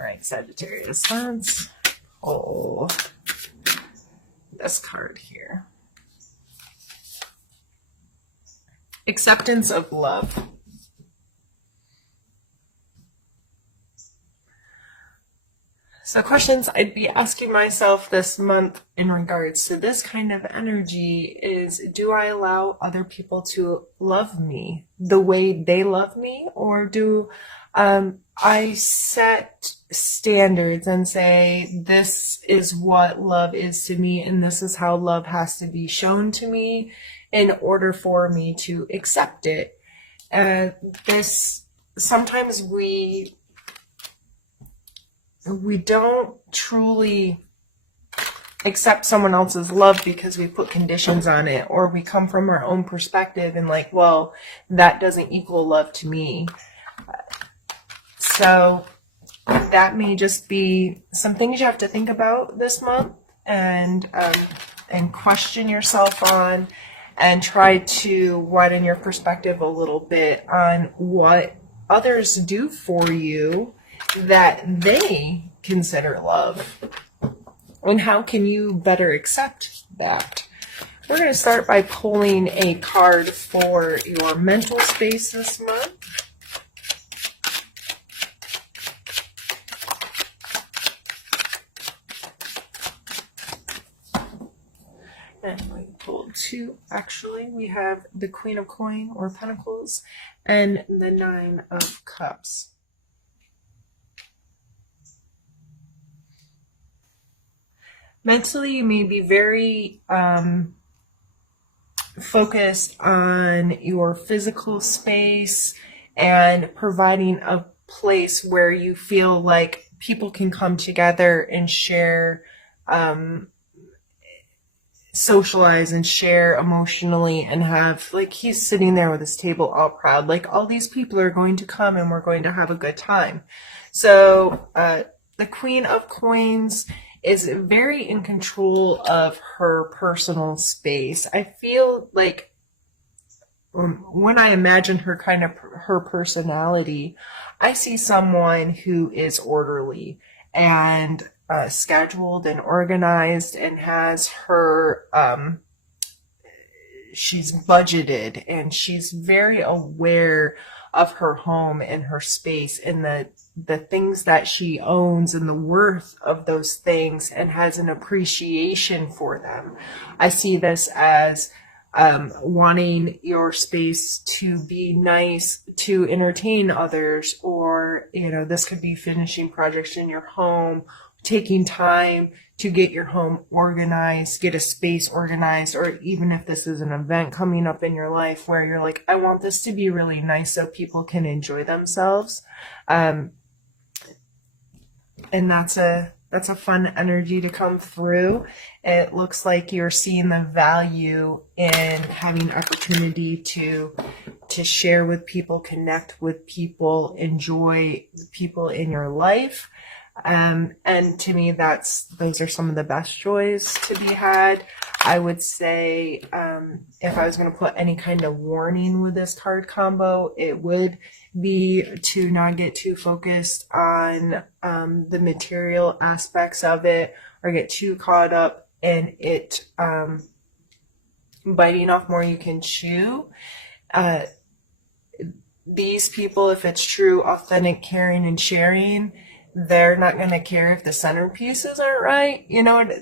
All right, Sagittarius, let's pull this card here. Acceptance of love. So questions I'd be asking myself this month in regards to this kind of energy is, do I allow other people to love me the way they love me? Or do I set standards and say, this is what love is to me, and this is how love has to be shown to me in order for me to accept it? Sometimes we don't truly accept someone else's love because we put conditions on it, or we come from our own perspective and like, well, that doesn't equal love to me. So that may just be some things you have to think about this month and question yourself on, and try to widen your perspective a little bit on what others do for you that they consider love, and how can you better accept that. We're going to start by pulling a card for your mental space this month. And we pulled two, actually. We have the Queen of Coin or Pentacles and the Nine of Cups. Mentally, you may be very focused on your physical space and providing a place where you feel like people can come together and share, socialize and share emotionally, and have, like, he's sitting there with his table all proud, like all these people are going to come and we're going to have a good time. So the Queen of Coins is very in control of her personal space. I feel like when I imagine her personality, I see someone who is orderly and scheduled and organized, and has her, she's budgeted, and she's very aware of her home and her space and the things that she owns and the worth of those things, and has an appreciation for them. I see this as wanting your space to be nice, to entertain others, or, this could be finishing projects in your home, taking time to get your home organized, get a space organized, or even if this is an event coming up in your life where you're like, I want this to be really nice so people can enjoy themselves. And that's a fun energy to come through. It looks like you're seeing the value in having opportunity to share with people, connect with people, enjoy the people in your life. And to me, those are some of the best joys to be had. I would say, if I was going to put any kind of warning with this card combo, it would be to not get too focused on the material aspects of it, or get too caught up in it biting off more you can chew. These people, if it's true, authentic, caring, and sharing, they're not going to care if the centerpieces aren't right.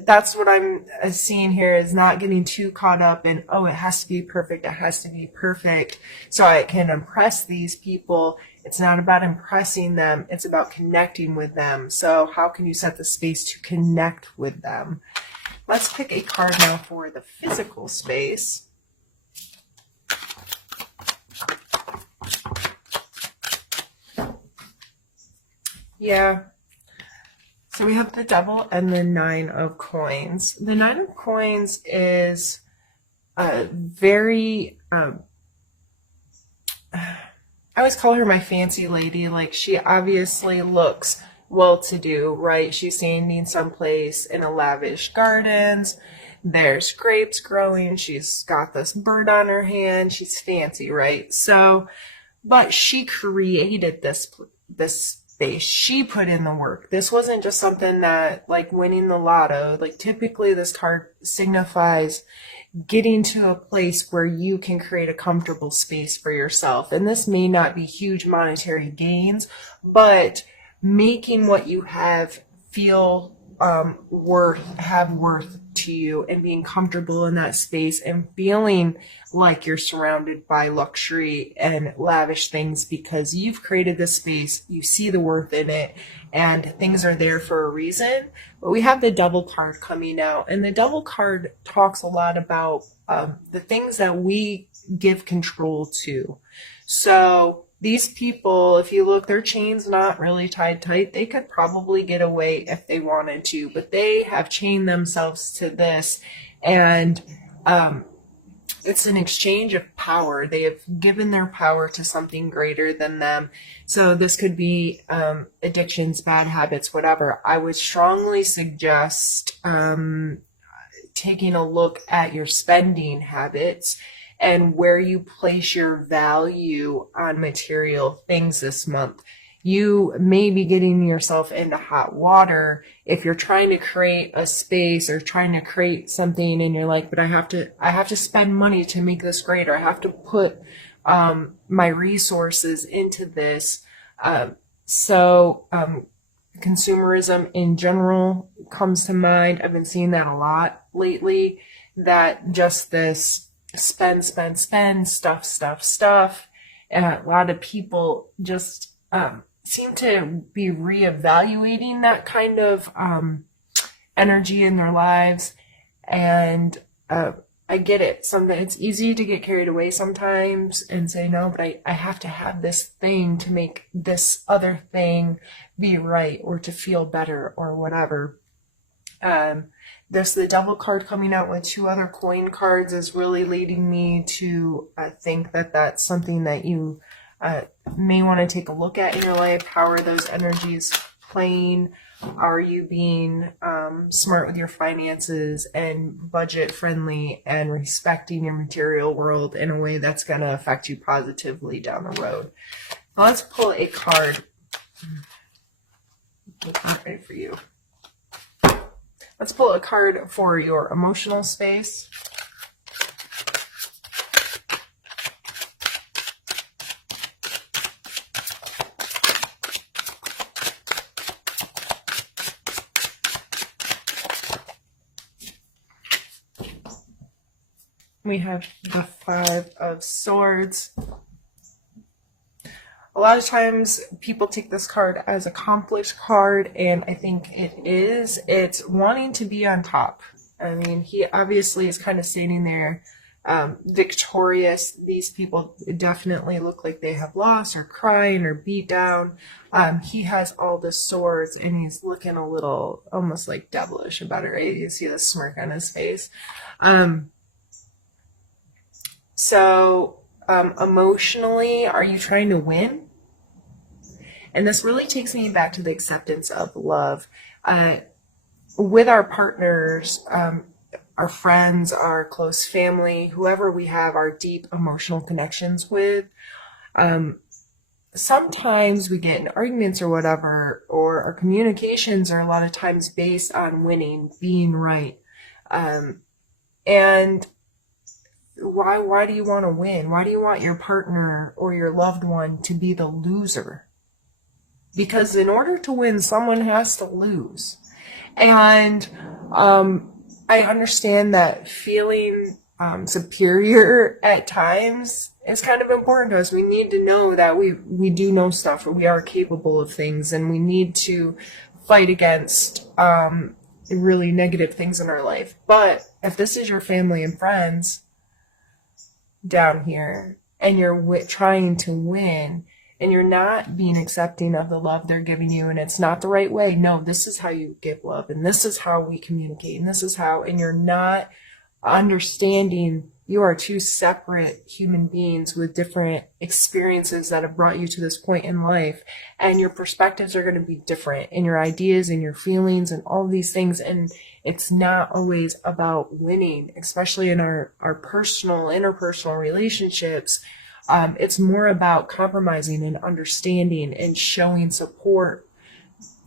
That's what I'm seeing here, is not getting too caught up in, oh, it has to be perfect. It has to be perfect so I can impress these people. It's not about impressing them. It's about connecting with them. So how can you set the space to connect with them? Let's pick a card now for the physical space. Yeah. So we have the Devil and the Nine of Coins. The Nine of Coins is very, I always call her my fancy lady. Like, she obviously looks well-to-do, right? She's standing someplace in a lavish gardens. There's grapes growing. She's got this bird on her hand. She's fancy, right? So, but she created this space. She put in the work. This wasn't just something that, like winning the lotto. Like typically this card signifies getting to a place where you can create a comfortable space for yourself. And this may not be huge monetary gains, but making what you have feel have worth to you, and being comfortable in that space and feeling like you're surrounded by luxury and lavish things because you've created this space, you see the worth in it, and things are there for a reason. But we have the Devil card coming out, and the Devil card talks a lot about the things that we give control to. So these people, if you look, their chain's not really tied tight. They could probably get away if they wanted to, but they have chained themselves to this, and it's an exchange of power. They have given their power to something greater than them. So this could be addictions, bad habits, whatever. I would strongly suggest taking a look at your spending habits and where you place your value on material things this month. You may be getting yourself into hot water if you're trying to create a space or trying to create something and you're like, but I have to spend money to make this greater. I have to put my resources into this. Consumerism in general comes to mind. I've been seeing that a lot lately, that just this spend, stuff. And a lot of people just seem to be reevaluating that kind of energy in their lives. And I get it. Sometimes it's easy to get carried away sometimes and say, no, but I have to have this thing to make this other thing be right or to feel better or whatever. There's the Devil card coming out with 2 other coin cards is really leading me to think that that's something that you may want to take a look at in your life. How are those energies playing? Are you being smart with your finances and budget friendly and respecting your material world in a way that's going to affect you positively down the road? Now let's pull a card. I'm ready for you. Let's pull a card for your emotional space. We have the 5 of Swords. A lot of times people take this card as accomplished card, and I think it is. It's wanting to be on top. I mean, he obviously is kind of standing there victorious. These people definitely look like they have lost or crying or beat down. He has all the swords, and he's looking a little almost like devilish about it, right? You see the smirk on his face. Emotionally, are you trying to win? And this really takes me back to the acceptance of love. With our partners, our friends, our close family, whoever we have our deep emotional connections with, sometimes we get in arguments or whatever, or our communications are a lot of times based on winning, being right. And why do you want to win? Why do you want your partner or your loved one to be the loser? Because in order to win, someone has to lose. And I understand that feeling superior at times is kind of important to us. We need to know that we do know stuff, or we are capable of things, and we need to fight against really negative things in our life. But if this is your family and friends down here, and you're trying to win, and you're not being accepting of the love they're giving you, and it's not the right way. No, this is how you give love, and this is how we communicate, and this is how, and you're not understanding you are 2 separate human beings with different experiences that have brought you to this point in life, and your perspectives are going to be different, and your ideas and your feelings and all these things, and it's not always about winning, especially in our personal, interpersonal relationships. It's more about compromising and understanding and showing support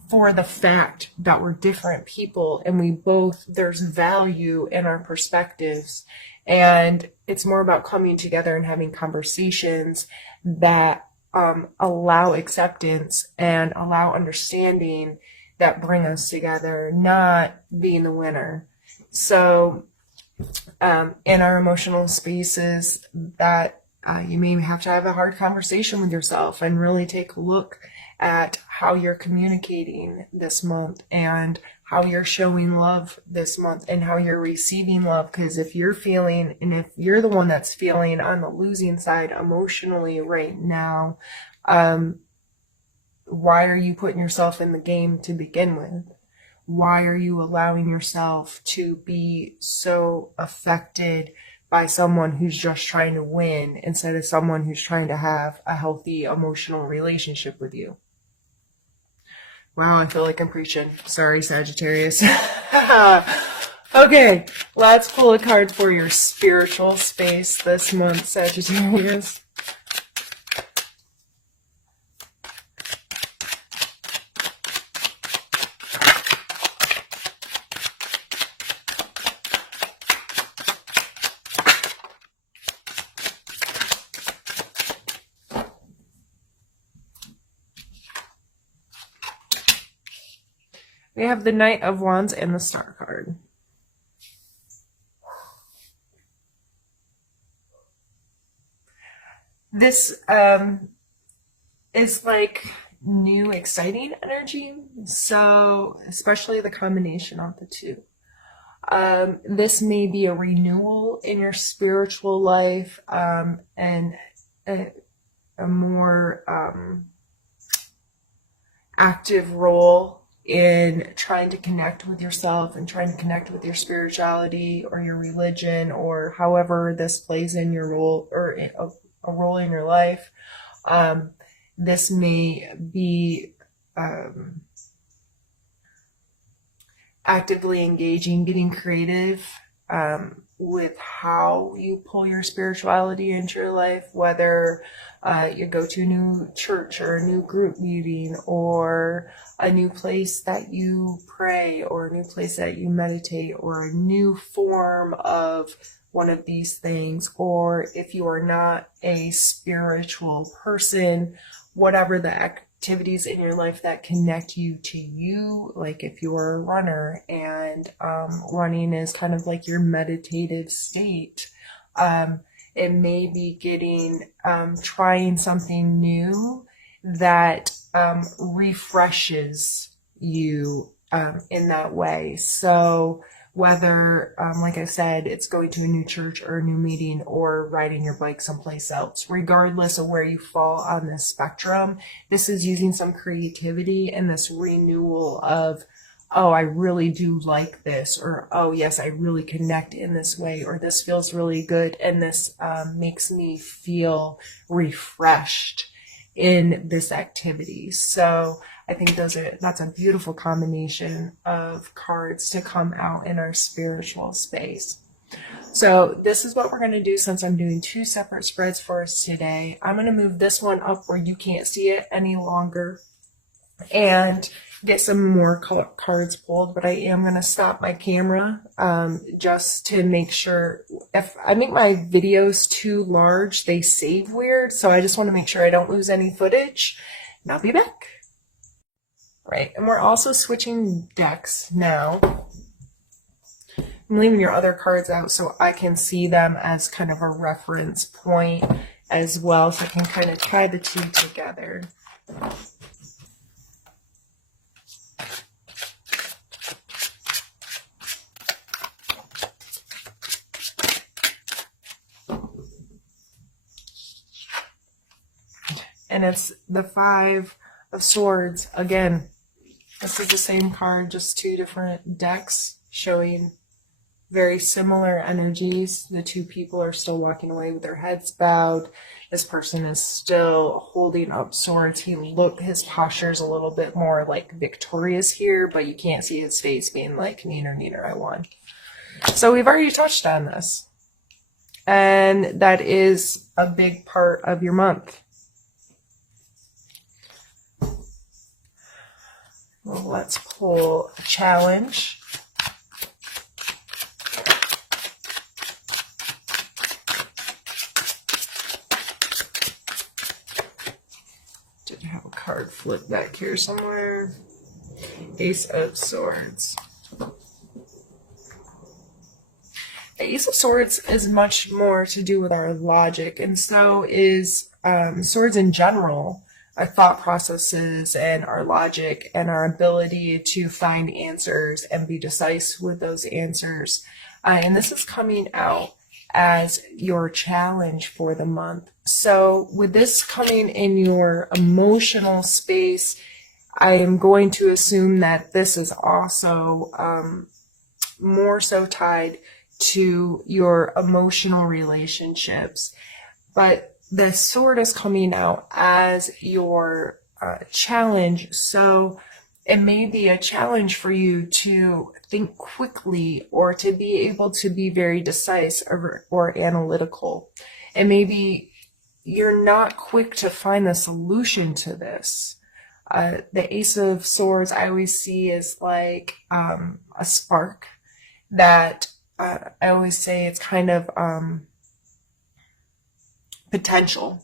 for the fact that we're different people and there's value in our perspectives. And it's more about coming together and having conversations that allow acceptance and allow understanding, that bring us together, not being the winner. So in our emotional spaces, that you may have to have a hard conversation with yourself and really take a look at how you're communicating this month and how you're showing love this month and how you're receiving love. Because if you're feeling, and if you're the one that's feeling on the losing side emotionally right now, why are you putting yourself in the game to begin with? Why are you allowing yourself to be so affected by someone who's just trying to win instead of someone who's trying to have a healthy emotional relationship with you? Wow, I feel like I'm preaching. Sorry, Sagittarius. Okay, let's pull a card for your spiritual space this month, Sagittarius. We have the Knight of Wands and the Star card. This is like new, exciting energy. So, especially the combination of the two. This may be a renewal in your spiritual life, and a more active role in trying to connect with yourself and trying to connect with your spirituality or your religion, or however this plays in your role, or a role in your life. This may be actively engaging, getting creative with how you pull your spirituality into your life, whether you go to a new church or a new group meeting or a new place that you pray or a new place that you meditate or a new form of one of these things. Or if you are not a spiritual person, whatever the activities in your life that connect you to you, like if you're a runner and running is kind of like your meditative state, it may be trying something new that refreshes you in that way. So whether, like I said, it's going to a new church or a new meeting or riding your bike someplace else, regardless of where you fall on this spectrum, this is using some creativity and this renewal of, oh, I really do like this, or, oh, yes, I really connect in this way, or this feels really good, and this makes me feel refreshed in this activity. So I think that's a beautiful combination of cards to come out in our spiritual space. So this is what we're going to do since I'm doing two separate spreads for us today. I'm going to move this one up where you can't see it any longer and get some more cards pulled, but I am going to stop my camera just to make sure. If I make my videos too large, they save weird, so I just want to make sure I don't lose any footage, and I'll be back. Right, and we're also switching decks now. I'm leaving your other cards out so I can see them as kind of a reference point as well, so I can kind of tie the two together. And it's the Five of Swords. Again, this is the same card, just two different decks showing very similar energies. The two people are still walking away with their heads bowed. This person is still holding up swords. His posture is a little bit more like victorious here, but you can't see his face being like, neener, neener, I won. So we've already touched on this. And that is a big part of your month. Well, let's pull a challenge. Did have a card flip back here somewhere. Ace of Swords. The Ace of Swords is much more to do with our logic, and so is swords in general. Our thought processes and our logic and our ability to find answers and be decisive with those answers. And this is coming out as your challenge for the month. So with this coming in your emotional space, I am going to assume that this is also more so tied to your emotional relationships. But the sword is coming out as your challenge. So it may be a challenge for you to think quickly or to be able to be very decisive or analytical. And maybe you're not quick to find the solution to this. The Ace of Swords I always see is like a spark that I always say it's kind of potential.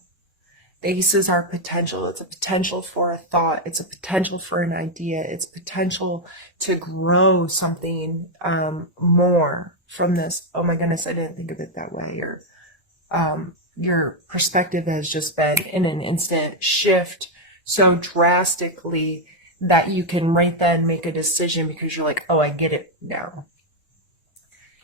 The aces are potential. It's a potential for a thought. It's a potential for an idea. It's potential to grow something more from this. Oh my goodness, I didn't think of it that way. Or your perspective has just been in an instant shift so drastically that you can right then make a decision because you're like, oh, I get it now.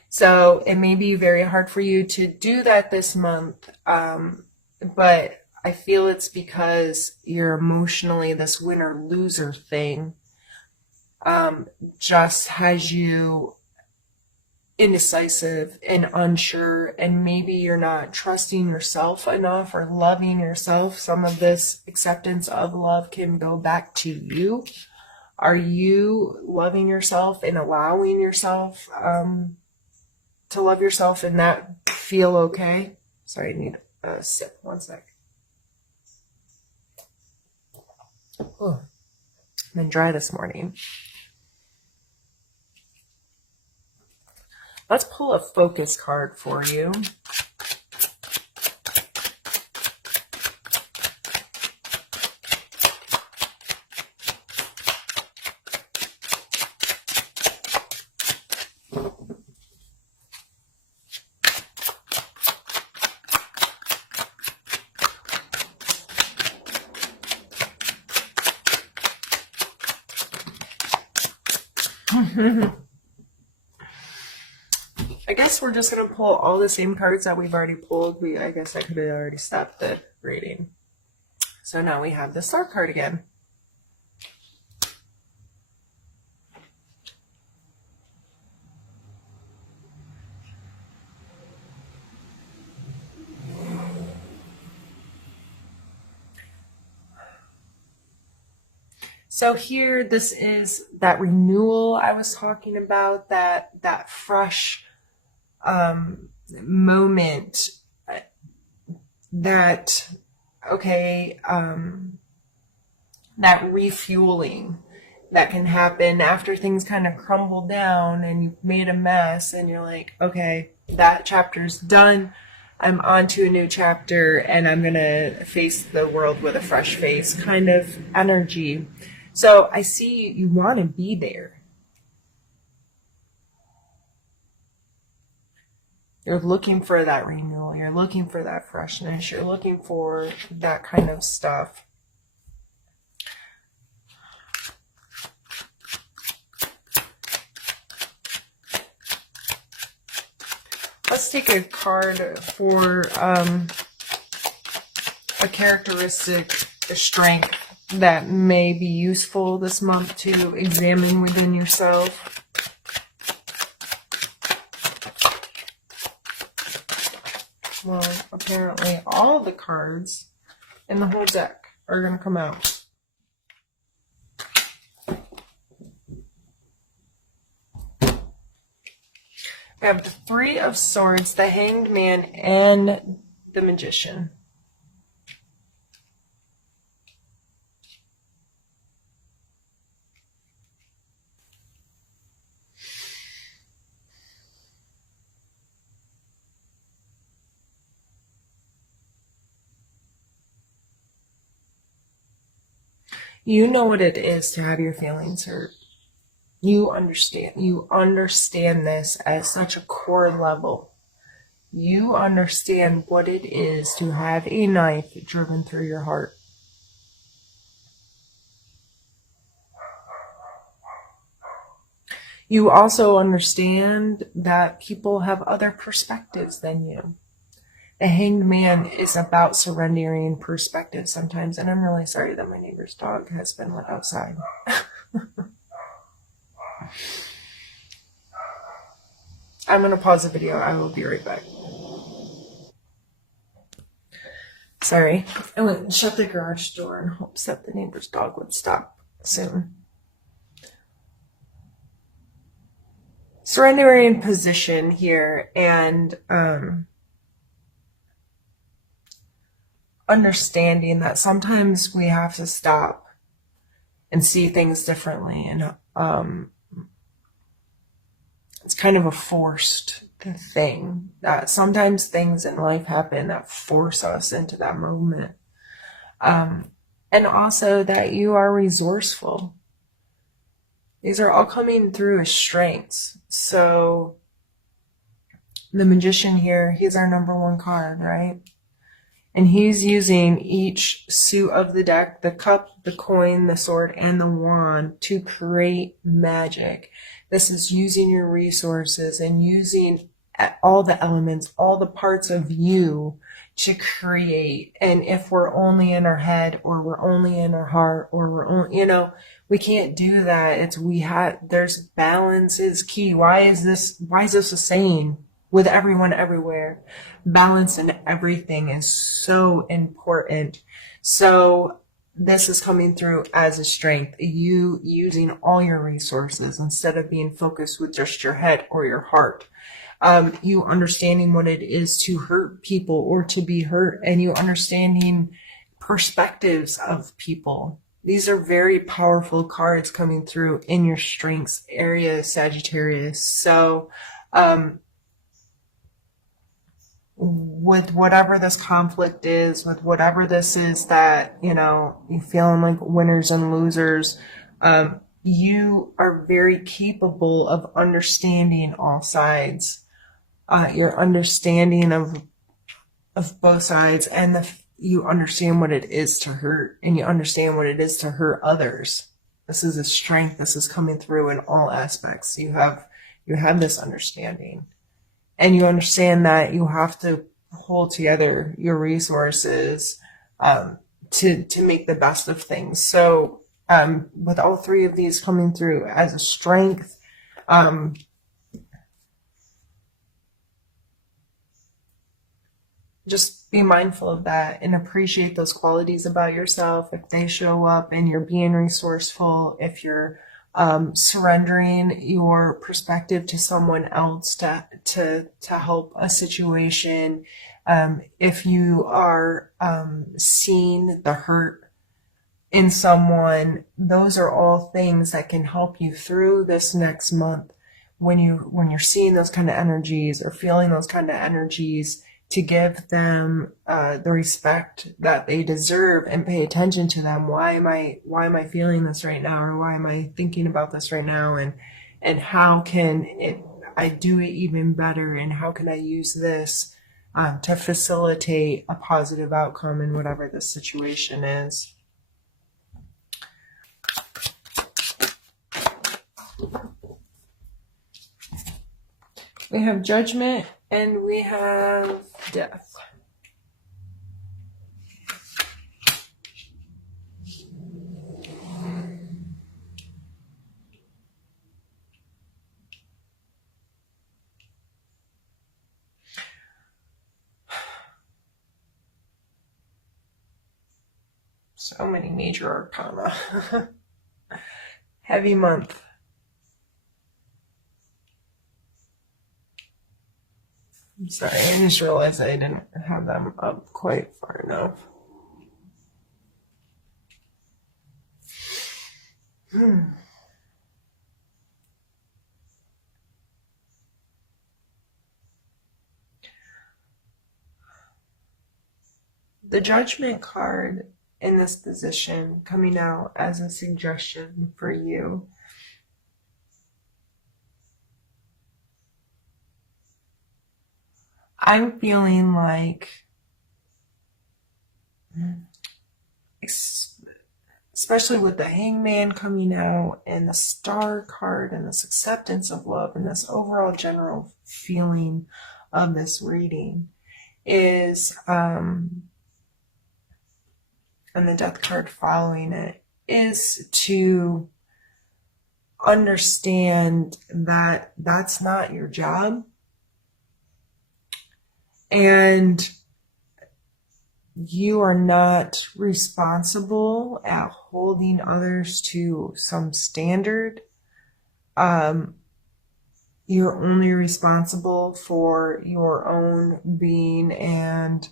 So it may be very hard for you to do that this month, but I feel it's because you're emotionally this winner-loser thing just has you indecisive and unsure, and maybe you're not trusting yourself enough or loving yourself. Some of this acceptance of love can go back to you. Are you loving yourself and allowing yourself to love yourself and that feel okay? Sorry, I need a sip. One sec. Oh, I've been dry this morning. Let's pull a focus card for you. I guess we're just going to pull all the same cards that we've already pulled. I guess I could have already stopped the reading. So now we have the Star card again. So here, this is that renewal I was talking about, that fresh moment, that refueling that can happen after things kind of crumble down and you've made a mess and you're like, okay, that chapter's done. I'm on to a new chapter and I'm going to face the world with a fresh face kind of energy. So I see you want to be there. You're looking for that renewal. You're looking for that freshness. You're looking for that kind of stuff. Let's take a card for a characteristic, a strength that may be useful this month to examine within yourself. Well, apparently all the cards in the whole deck are going to come out. We have the Three of Swords, the Hanged Man, and the Magician. You know what it is to have your feelings hurt. You understand this at such a core level. You understand what it is to have a knife driven through your heart. You also understand that people have other perspectives than you. The Hanged Man is about surrendering perspective sometimes, and I'm really sorry that my neighbor's dog has been let outside. I'm going to pause the video. I will be right back. Sorry. I went and shut the garage door in hopes that the neighbor's dog would stop soon. Surrendering position here and understanding that sometimes we have to stop and see things differently, and it's kind of a forced thing that sometimes things in life happen that force us into that moment, and also that you are resourceful. These are all coming through as strengths. So the Magician here, he's our number one card, right? And he's using each suit of the deck, the cup, the coin, the sword, and the wand to create magic. This is using your resources and using all the elements, all the parts of you to create. And if we're only in our head, or we're only in our heart, or we're only, we can't do that. There's balance is key. Why is this a saying with everyone everywhere? Balance in everything is so important. So this is coming through as a strength. You using all your resources instead of being focused with just your head or your heart. You understanding what it is to hurt people or to be hurt, and you understanding perspectives of people. These are very powerful cards coming through in your strengths area, Sagittarius. So, with whatever this conflict is, with whatever this is that, you feeling like winners and losers, you are very capable of understanding all sides. Your understanding of both sides, and you understand what it is to hurt, and you understand what it is to hurt others. This is a strength. This is coming through in all aspects. You have this understanding, and you understand that you have to hold together your resources to make the best of things. So with all three of these coming through as a strength, just be mindful of that and appreciate those qualities about yourself if they show up, and you're being resourceful, if you're surrendering your perspective to someone else to help a situation, if you are seeing the hurt in someone. Those are all things that can help you through this next month when you're seeing those kind of energies or feeling those kind of energies, to give them the respect that they deserve and pay attention to them. Why am I feeling this right now, or why am I thinking about this right now, and how can I do it even better, and how can I use this to facilitate a positive outcome in whatever the situation is. We have Judgment and we have Death. So many major arcana. Heavy month. I'm sorry, I just realized I didn't have them up quite far enough. The Judgment card in this position coming out as a suggestion for you. I'm feeling like, especially with the Hangman coming out and the Star card and this acceptance of love and this overall general feeling of this reading is, and the Death card following it, is to understand that that's not your job. And you are not responsible at holding others to some standard. You're only responsible for your own being, and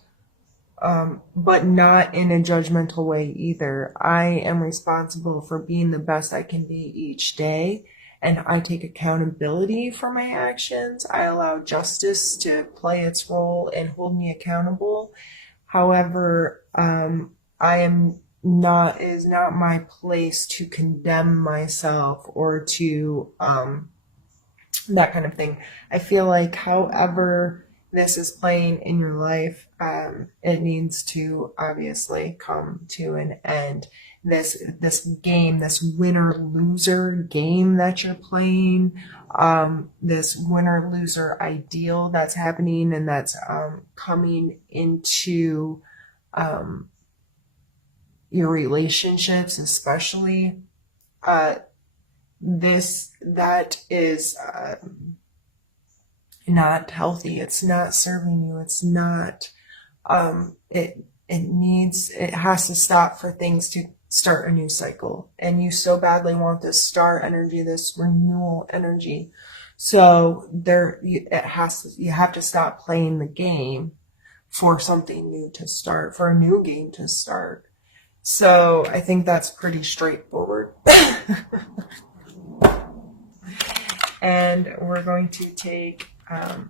but not in a judgmental way either. I am responsible for being the best I can be each day, and I take accountability for my actions. I allow justice to play its role and hold me accountable. However, it is not my place to condemn myself or to that kind of thing. I feel like however this is playing in your life, it needs to obviously come to an end. This game, this winner-loser game that you're playing, this winner-loser ideal that's happening and that's coming into your relationships, especially, that is not healthy. It's not serving you. It's not, it has to stop for things to start a new cycle. And you so badly want this star energy, this renewal energy. So you have to stop playing the game for something new to start, for a new game to start. So I think that's pretty straightforward. And we're going to take a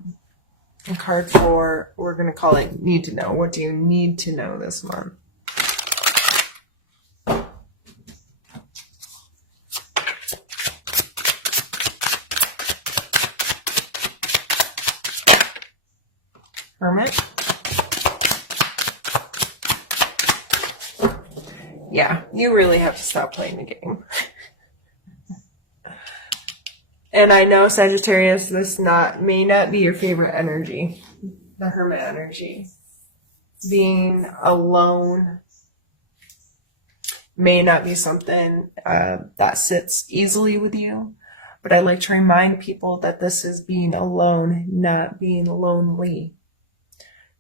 card for, we're going to call it Need to Know. What do you need to know this month? Hermit? Yeah, you really have to stop playing the game. And I know, Sagittarius, this may not be your favorite energy, the Hermit energy. Being alone may not be something that sits easily with you, but I like to remind people that this is being alone, not being lonely.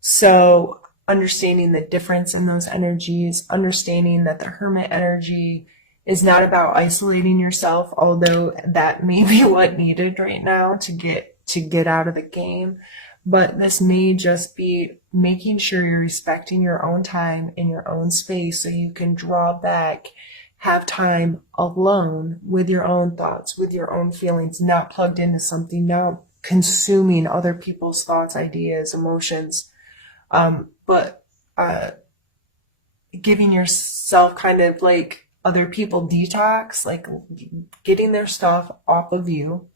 So understanding the difference in those energies, understanding that the Hermit energy is not about isolating yourself, although that may be what needed right now to get out of the game. But this may just be making sure you're respecting your own time in your own space so you can draw back, have time alone with your own thoughts, with your own feelings, not plugged into something, not consuming other people's thoughts, ideas, emotions, but giving yourself kind of like other people detox, like getting their stuff off of you,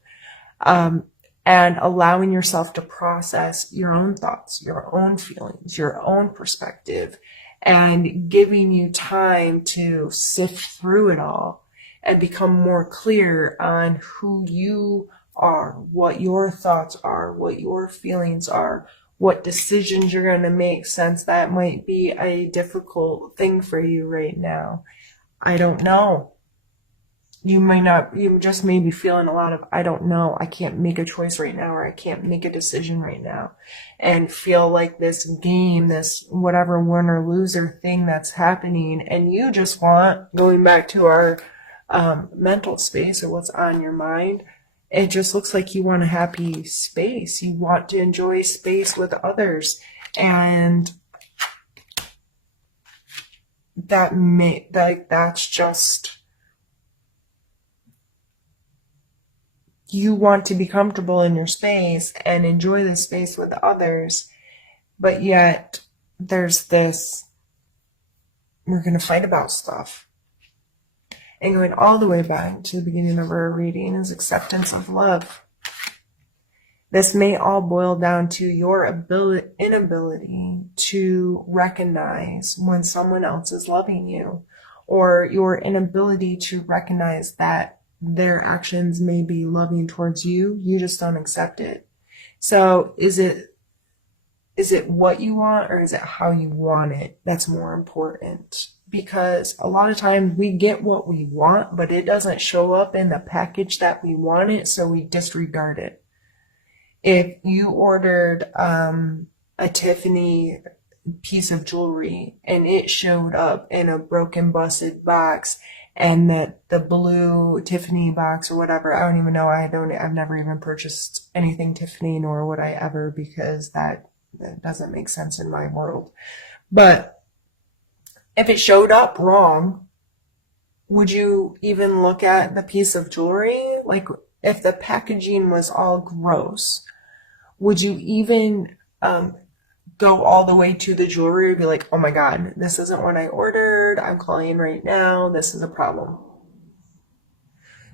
and allowing yourself to process your own thoughts, your own feelings, your own perspective, and giving you time to sift through it all and become more clear on who you are, what your thoughts are, what your feelings are, what decisions you're going to make, since that might be a difficult thing for you right now. I don't know. You just may be feeling a lot of, I don't know, I can't make a choice right now, or I can't make a decision right now, and feel like this game, this whatever win or loser thing that's happening, and you just want, going back to our mental space or what's on your mind, It just looks like you want a happy space. You want to enjoy space with others. And that's just, you want to be comfortable in your space and enjoy the space with others, but yet there's this, you're going to fight about stuff. And going all the way back to the beginning of our reading is acceptance of love. This may all boil down to your inability to recognize when someone else is loving you, or your inability to recognize that their actions may be loving towards you. You just don't accept it. So is it what you want, or is it how you want it that's more important? Because a lot of times we get what we want, but it doesn't show up in the package that we want it, so we disregard it. If you ordered a Tiffany piece of jewelry and it showed up in a broken, busted box, and that the blue Tiffany box or whatever, I don't even know, I've never even purchased anything Tiffany, nor would I ever, because that doesn't make sense in my world. But if it showed up wrong, would you even look at the piece of jewelry? Like, if the packaging was all gross, would you even go all the way to the jewelry and be like, oh my God, this isn't what I ordered. I'm calling right now. This is a problem.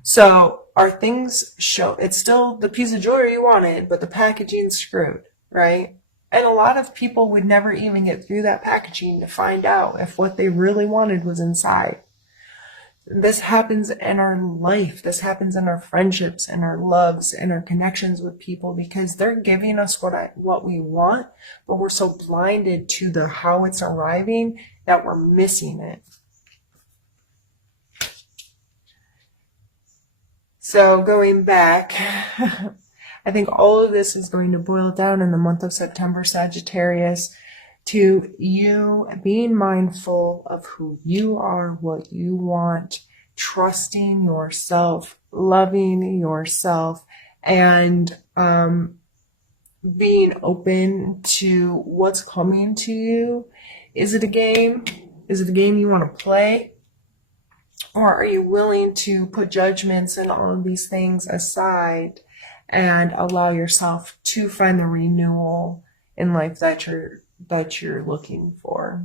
So our things show, it's still the piece of jewelry you wanted, but the packaging's screwed, right? And a lot of people would never even get through that packaging to find out if what they really wanted was inside. This happens in our life. This happens in our friendships and our loves and our connections with people, because they're giving us what we want, but we're so blinded to the how it's arriving that we're missing it. So going back, I think all of this is going to boil down in the month of September, Sagittarius, to you being mindful of who you are, what you want, trusting yourself, loving yourself, and being open to what's coming to you. Is it a game? Is it a game you want to play? Or are you willing to put judgments and all of these things aside and allow yourself to find the renewal in life that you're looking for?